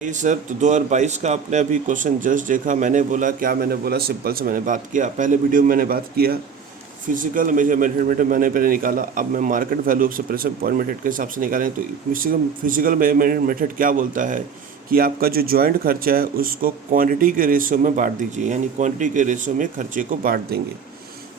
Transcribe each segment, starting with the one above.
ये सर, तो 2022 का आपने अभी क्वेश्चन जस्ट देखा। मैंने बोला सिंपल से मैंने बात किया, पहले वीडियो में मैंने बात किया फिजिकल मेजरमेंट मैंने पहले निकाला। अब मैं market value of suppression point method के हिसाब से निकालें तो फिजिकल मेजरमेंट मेथड क्या बोलता है कि आपका जो जॉइंट खर्चा है उसको क्वांटिटी के रेशियो में बांट दीजिए, यानी क्वांटिटी के रेशियो में खर्चे को बांट देंगे।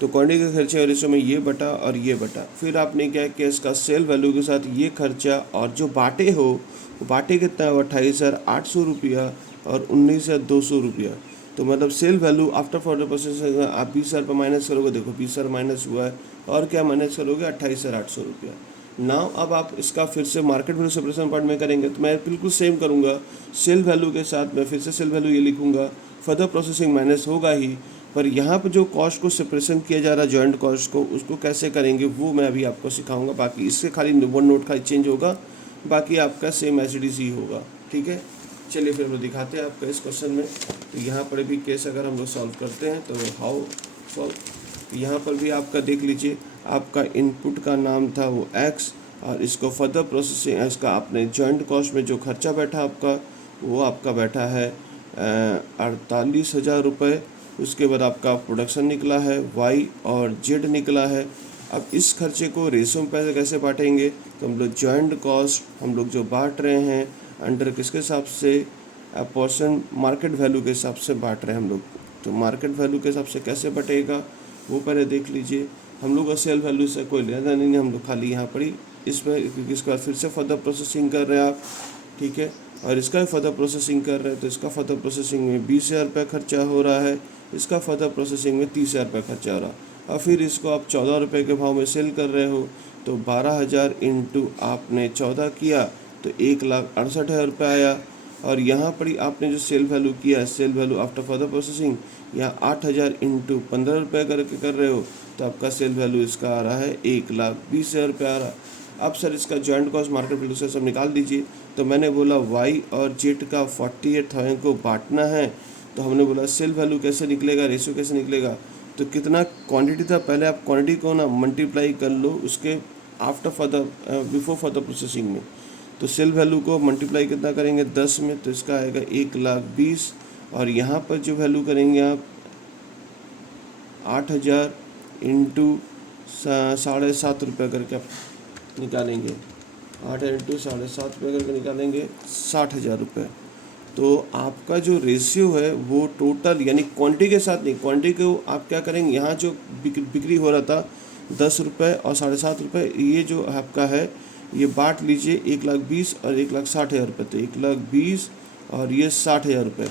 तो क्वांटिटी के खर्चे और रेशियो में ये बटा और ये बटा, फिर आपने क्या किया, इसका सेल वैल्यू के साथ ये खर्चा और जो बाटे हो वो बाटे कितना है, 28,800 रुपया और 19,200 रुपया। तो मतलब sale value after for processing आप 20,000 पर माइनस करोगे, देखो 20,000 माइनस हुआ है और क्या माइनस करोगे, 28,800 रुपया। नाउ अब आप इसका फिर से मार्केट वैल्यू सेपरेशन पार्ट में करेंगे तो मैं बिल्कुल सेम करूँगा। सेल वैल्यू के साथ मैं फिर से सेल वैल्यू ये लिखूँगा, फर्दर प्रोसेसिंग माइनस होगा ही, पर यहाँ पर जो कॉस्ट को सेपरेशन किया जा रहा है जॉइंट कॉस्ट को, उसको कैसे करेंगे वो मैं अभी आपको सिखाऊंगा। बाकी इससे खाली वन नोट का चेंज होगा, बाकी आपका सेम एज इट इज ही होगा। ठीक है, चलिए फिर हम लोग दिखाते हैं आपका इस क्वेश्चन में। तो यहाँ पर भी केस अगर हम लोग सॉल्व करते हैं तो हाउ सॉल्व, यहाँ पर भी आपका देख लीजिए, आपका इनपुट का नाम था वो एक्स और इसको फर्दर प्रोसेसिंग, इसका आपने जॉइंट कॉस्ट में जो खर्चा बैठा आपका वो आपका बैठा है 48,000 रुपये। उसके बाद आपका प्रोडक्शन निकला है वाई और जेड निकला है। अब इस खर्चे को रेशो में पैसे कैसे बांटेंगे, तो हम लोग जॉइंट कॉस्ट हम लोग जो बांट रहे हैं अंडर किसके हिसाब से, पोर्शन मार्केट वैल्यू के हिसाब से बांट रहे हैं हम लोग। तो मार्केट वैल्यू के हिसाब से कैसे बटेगा वो पहले देख लीजिए। हम लोग का सेल वैल्यू से कोई लेना नहीं है, हम लोग खाली यहाँ पर ही इसमें, क्योंकि इसका फिर से फर्दर प्रोसेसिंग कर रहे हैं आप। ठीक है, और इसका फर्दर प्रोसेसिंग कर रहे हैं तो इसका फर्दर प्रोसेसिंग में 20,000 रुपये खर्चा हो रहा है, इसका फर्दर प्रोसेसिंग में 30,000 रुपये खर्चा हो रहा है। और फिर इसको आप 14 रुपये के भाव में सेल कर रहे हो तो 12,000 इंटू आपने 14 किया तो 1,68,000 रुपये आया। और यहाँ पर ही आपने जो सेल वैल्यू किया, sale value after further processing, यहाँ 8,000 इंटू 15 रुपये करके कर रहे हो तो आपका सेल वैल्यू इसका आ रहा है 1,20,000 रुपये आ रहा। अब सर इसका जॉइंट कॉस्ट मार्केट वैल्यू से सब निकाल दीजिए। तो मैंने बोला वाई और जेड का 48,000 को बांटना है, तो हमने बोला सेल वैल्यू कैसे निकलेगा, रेशियो कैसे निकलेगा। तो कितना क्वांटिटी था, पहले आप क्वांटिटी को ना मल्टीप्लाई कर लो उसके after further before further processing में। तो सेल वैल्यू को मल्टीप्लाई कितना करेंगे 10 में, तो इसका आएगा 1,20,000। और यहाँ पर जो वैल्यू करेंगे आप 8,000 इंटू 7.5 रुपये करके आप निकालेंगे, 8 इंटू 7.5 रुपये करके निकालेंगे 60,000 रुपये। तो आपका जो रेशियो है वो टोटल यानी क्वांटिटी के साथ नहीं, क्वांटिटी को आप क्या करेंगे, यहाँ जो बिक्री हो रहा था 10 रुपये और 7.5 रुपये, ये जो आपका है ये बांट लीजिए 1,20,000 और 1,60,000 रुपये। तो 1,20,000 और ये 60,000 रुपये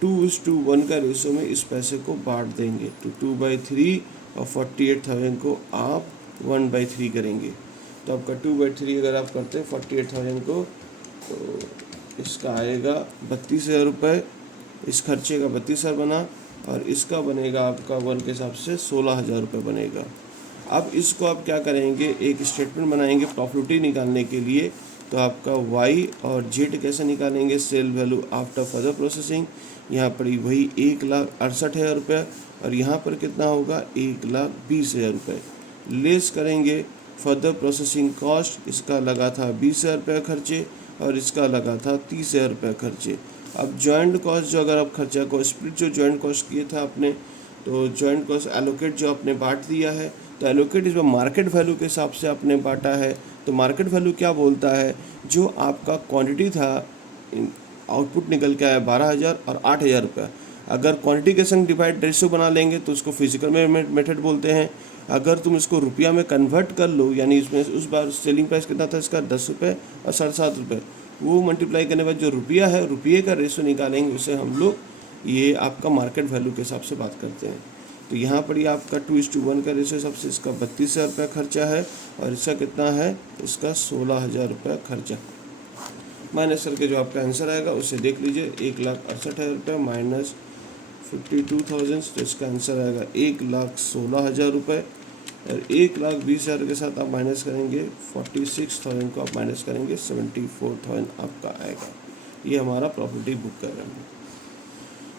2:1 का रेशियो में इस पैसे को बांट देंगे। तो 2/3 और 48,000 को आप 1/3 करेंगे। तो आपका 2/3 अगर आप करते हैं 48,000 को तो इसका आएगा 32,000 रुपये। इस खर्चे का 32,000 बना और इसका बनेगा आपका 1 के हिसाब से 16,000 रुपये बनेगा। अब इसको आप क्या करेंगे, एक स्टेटमेंट बनाएंगे प्रॉफिट निकालने के लिए। तो आपका वाई और जेड कैसे निकालेंगे, sale value after further processing, यहाँ पर वही 1,68,000 रुपये और यहाँ पर कितना होगा 1,20,000 रुपये। लेस करेंगे फर्दर प्रोसेसिंग कॉस्ट, इसका लगा था 20,000 रुपये खर्चे और इसका लगा था 30,000 रुपये खर्चे। अब जॉइंट कॉस्ट जो अगर आप खर्चा को स्प्लिट जो जॉइंट कॉस्ट किए था आपने, तो जॉइंट कॉस्ट एलोकेट जो आपने बांट दिया है, तो एलोकेट इसमें मार्केट वैल्यू के हिसाब से आपने बांटा है। तो मार्केट वैल्यू क्या बोलता है, जो आपका क्वांटिटी था आउटपुट निकल के आया 12,000 और 8,000 रुपये। अगर क्वांटिटी के संग डिवाइड रेशियो बना लेंगे तो उसको फिजिकल मेथड बोलते हैं। अगर तुम इसको रुपया में कन्वर्ट कर लो, यानी इसमें उस बार सेलिंग प्राइस कितना था इसका 10 रुपये और 7.5 रुपये, वो मल्टीप्लाई करने के बाद जो रुपया है रुपये का रेशियो निकालेंगे, उसे हम लोग ये आपका मार्केट वैल्यू के हिसाब से बात करते हैं। तो यहाँ पर ही आपका 2:1 का रेशियो हिसाब से इसका 32,000 रुपये खर्चा है और इसका कितना है, इसका 16,000 रुपये खर्चा। माइनस करके जो आपका आंसर आएगा उसे देख लीजिए, 1,68,000 रुपये माइनस 52,000, तो इसका आंसर आएगा 1,16,000 रुपये। और 1,20,000 के साथ आप माइनस करेंगे 46,000 को आप माइनस करेंगे 74,000 आपका आएगा। ये हमारा प्रॉपर्टी बुक कर रहे हैं।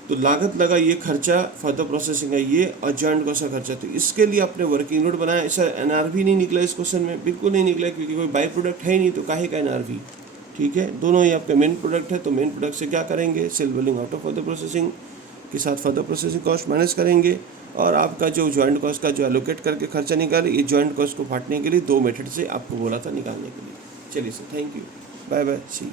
तो लागत लगा ये खर्चा फर्दर प्रोसेसिंग है ये, और जॉइंट कॉस्ट का खर्चा। तो इसके लिए आपने वर्किंग नोट बनाया। ऐसा एनआरवी नहीं निकला इस क्वेश्चन में, बिल्कुल नहीं निकला, क्योंकि कोई बाई प्रोडक्ट है ही नहीं, तो काहे का एनआरवी। ठीक है, दोनों ही आपके मेन प्रोडक्ट है, तो मेन प्रोडक्ट से क्या करेंगे, sale billing out of further processing के साथ फर्दर प्रोसेसिंग कॉस्ट माइनस करेंगे, और आपका जो जॉइंट कॉस्ट का जो एलोकेट करके खर्चा निकाले, ये जॉइंट कॉस्ट को फाटने के लिए 2 मेथड से आपको बोला था निकालने के लिए। चलिए sir, thank you, bye bye, C.